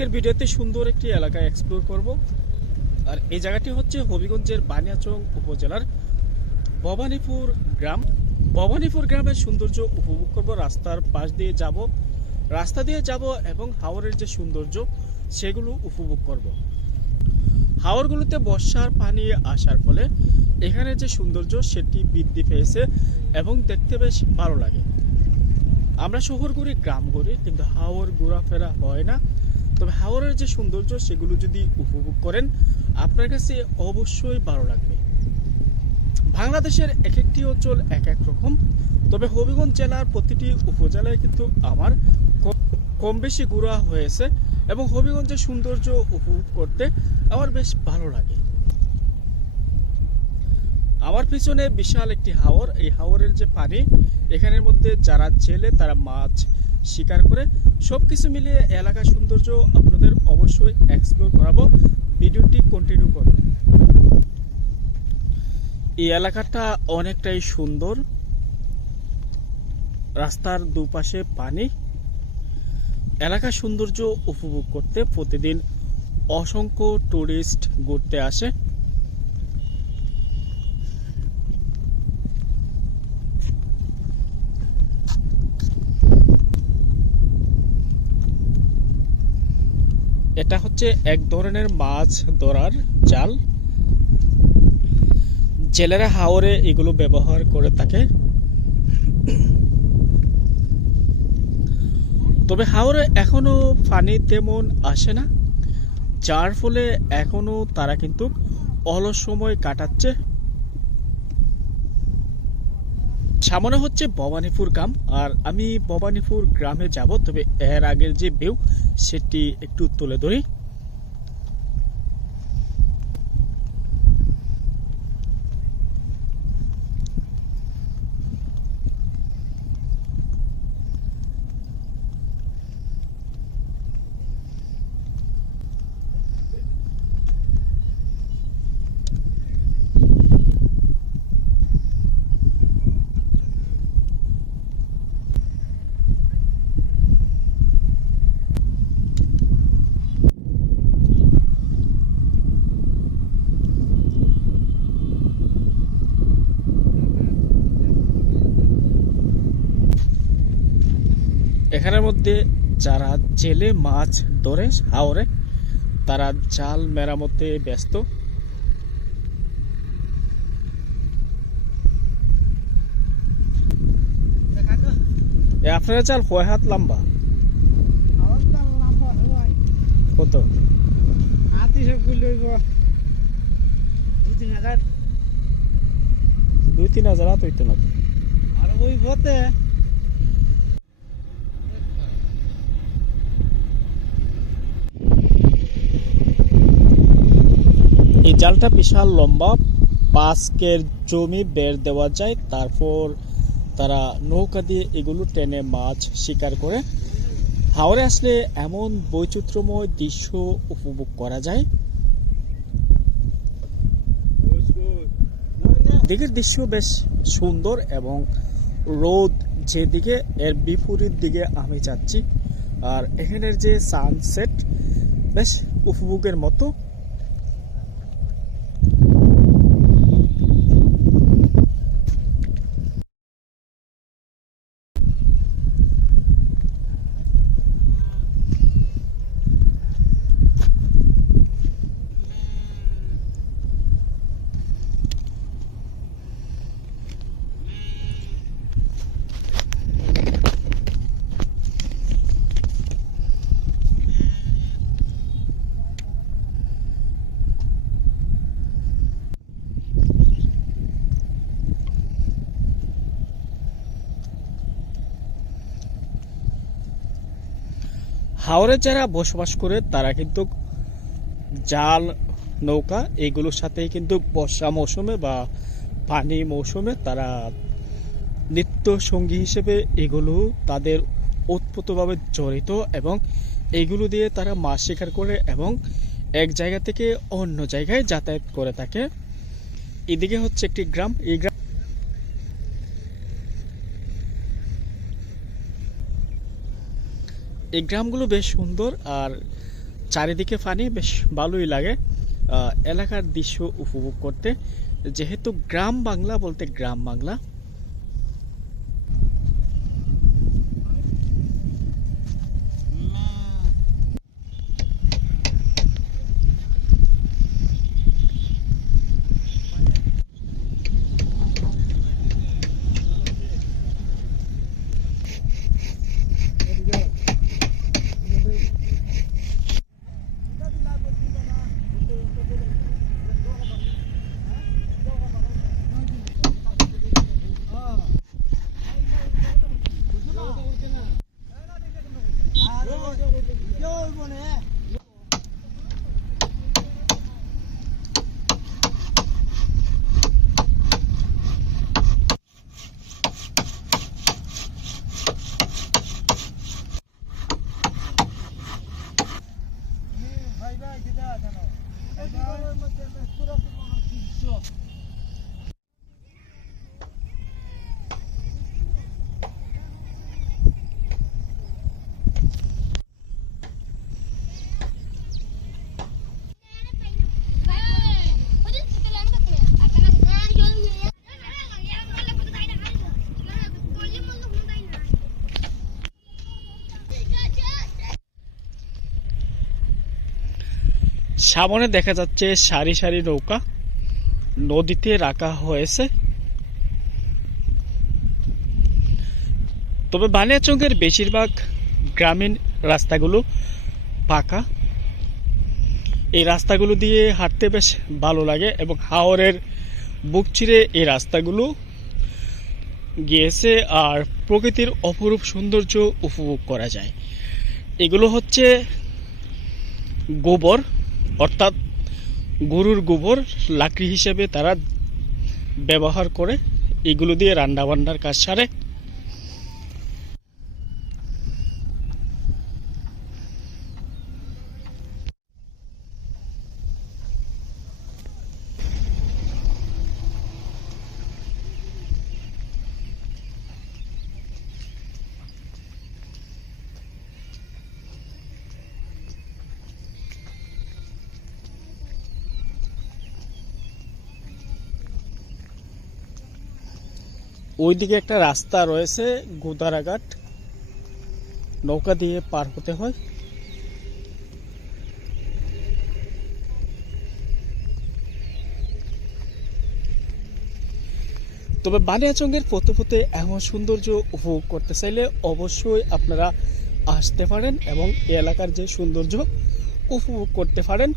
আজকের ভিডিওতে সুন্দর একটি এলাকা এক্সপ্লোর করব। আর এই জায়গাটি হচ্ছে হবিগঞ্জের বানিয়াচং উপজেলার ভবানীপুর গ্রাম। ভবানীপুর গ্রামের সৌন্দর্য উপভোগ করব। রাস্তার পাশ দিয়ে যাব, রাস্তা দিয়ে যাব এবং হাওরের যে সৌন্দর্য সেগুলো উপভোগ করব। হাওরগুলোতে বর্ষার পানি আসার ফলে এখানে যে সৌন্দর্য সেটি বৃদ্ধি পেয়েছে এবং দেখতে বেশ ভালো লাগে। আমরা শহর ঘুরি, গ্রাম ঘুরি, কিন্তু হাওর ঘোরাফেরা হয় না। তবে হাওরের যে সৌন্দর্য সেগুলো যদি উপভোগ করেন আপনার কাছে অবশ্যই ভালো লাগবে। বাংলাদেশের এক একটি অঞ্চল এক এক রকম, তবে হবিগঞ্জ জেলার প্রতিটি উপজেলায় কিন্তু আমার কম বেশি ঘোরা হয়েছে এবং হবিগঞ্জের সৌন্দর্য উপভোগ করতে আমার বেশ ভালো লাগে। আমার পিছনে বিশাল একটি হাওর। এই হাওরের যে পানি, এখানের মধ্যে যারা জেলে তারা মাছ শিকার করে। সবকিছু মিলিয়ে এলাকার সৌন্দর্য আপনাদের অবশ্যই এক্সপ্লোর করাবো। ভিডিওটি কন্টিনিউ করবেন। এই এলাকাটা অনেকটাই সুন্দর। রাস্তার দুপাশে পানি। এলাকার সৌন্দর্য উপভোগ করতে প্রতিদিন অসংখ্য টুরিস্ট ঘুরতে আসে। এটা হচ্ছে এক ধরনের মাছ ধরার জাল। জেলেরা হাওরে এগুলো ব্যবহার করে থাকে। তবে হাওরে এখনো পানি তেমন আসে না, যার ফলে এখনো তারা কিন্তু অলস সময় কাটাচ্ছে। সামনে হচ্ছে ভবানীপুর গ্রাম, আর আমি ভবানীপুর গ্রামে যাব। তবে এর আগের যে ভিউ সেটি একটু তুলে ধরি। এখানের মধ্যে যারা জেলে মাছ ধরে হাওরে তারা জাল মেরামতে ব্যস্ত। আপনার জাল কয় হাত লম্বা? কত? 2-3 হাজার হাত হইতো না? আর ওই পথে এই জালটা বিশাল লম্বা। 5 কের জমি বের দেওয়া যায়, তারপর তারা নৌকা দিয়ে এগুলো টেনে মাছ শিকার করে। হাওরে আসলে এমন বৈচিত্র্যময় দৃশ্য উপভোগ করা যায়। দিকের দৃশ্য বেশ সুন্দর এবং রোদ যেদিকে এর বিপরীত দিকে আমি যাচ্ছি। আর এখানের যে সানসেট বেশ উপভোগের মতো। হাওরে যারা বসবাস করে তারা কিন্তু জাল, নৌকা এগুলোর সাথেই কিন্তু বর্ষা মৌসুমে বা পানি মৌসুমে তারা নিত্য সঙ্গী হিসেবে এগুলো তাদের ওতপ্রোতভাবে জড়িত এবং এইগুলো দিয়ে তারা মাছ শিকার করে এবং এক জায়গা থেকে অন্য জায়গায় যাতায়াত করে থাকে। এদিকে হচ্ছে একটি গ্রাম। এই গ্রামগুলো বেশ সুন্দর। আর চারিদিকে পানি, বেশ ভালোই লাগে এলাকার দৃশ্য উপভোগ করতে, যেহেতু গ্রাম বাংলা বলতে গ্রাম বাংলা। সামনে দেখা যাচ্ছে সারি সারি নৌকা নদীতে রাখা হয়েছে। তবে বানিয়াচংয়ের বেশিরভাগ গ্রামীণ রাস্তাগুলো পাকা। এই রাস্তাগুলো দিয়ে হাঁটতে বেশ ভালো লাগে এবং হাওরের বুক চিরে এই রাস্তাগুলো গিয়েছে, আর প্রকৃতির অপরূপ সৌন্দর্য উপভোগ করা যায়। এগুলো হচ্ছে গোবর, অর্থাৎ গরুর গোবর লাকড়ি হিসেবে তারা ব্যবহার করে, এগুলো দিয়ে রান্না বান্নার কাজ সারে। ওইদিকে একটা রাস্তা রয়েছে গোদারাঘাট, নৌকা দিয়ে পার হতে হয়। তবে বানিয়াচংয়ের পথে পথে এমন সৌন্দর্য উপভোগ করতে চাইলে অবশ্যই আপনারা আসতে পারেন এবং এই এলাকার যে সৌন্দর্য উপভোগ করতে পারেন।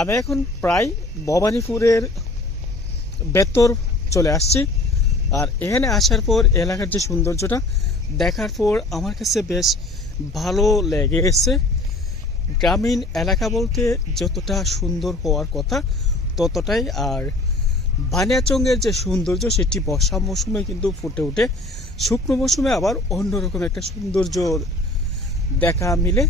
আমি এখন প্রায় ভবানীপুরের ভেতর চলে আসছি, আর এখানে আসার পর এলাকার যে সৌন্দর্যটা দেখার পর আমার কাছে বেশ ভালো লেগেছে। গ্রামীণ এলাকা বলতে যতটা সুন্দর হওয়ার কথা ততটাই, আর বানিয়াচংয়ের যে সৌন্দর্য সেটি বর্ষা মৌসুমে কিন্তু ফুটে ওঠে, শুকনো মৌসুমে আবার অন্যরকম একটা সৌন্দর্য দেখা মিলে।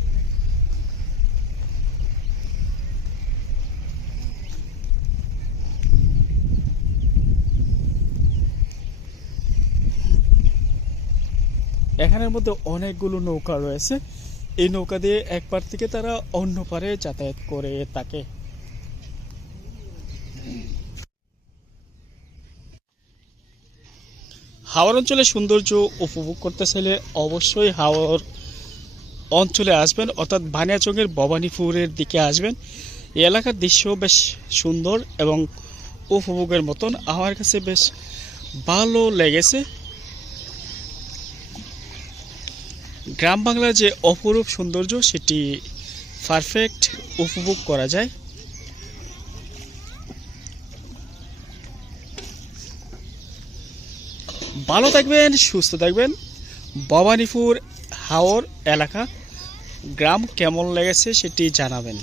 এখানের মধ্যে অনেকগুলো নৌকা রয়েছে, এই নৌকা দিয়ে এক পার থেকে তারা অন্য পারে যাতায়াত করে থাকে। হাওর অঞ্চলের সৌন্দর্য উপভোগ করতে চাইলে অবশ্যই হাওর অঞ্চলে আসবেন, অর্থাৎ বানিয়াচংয়ের ভবানীপুরের দিকে আসবেন। এই এলাকার দৃশ্য বেশ সুন্দর এবং উপভোগের মতন, আমার কাছে বেশ ভালো লেগেছে। গ্রাম বাংলার যে অপরূপ সৌন্দর্য সেটি পারফেক্ট উপভোগ করা যায়। ভালো থাকবেন, সুস্থ থাকবেন। ভবানীপুর হাওর এলাকা গ্রাম কেমন লেগেছে সেটি জানাবেন।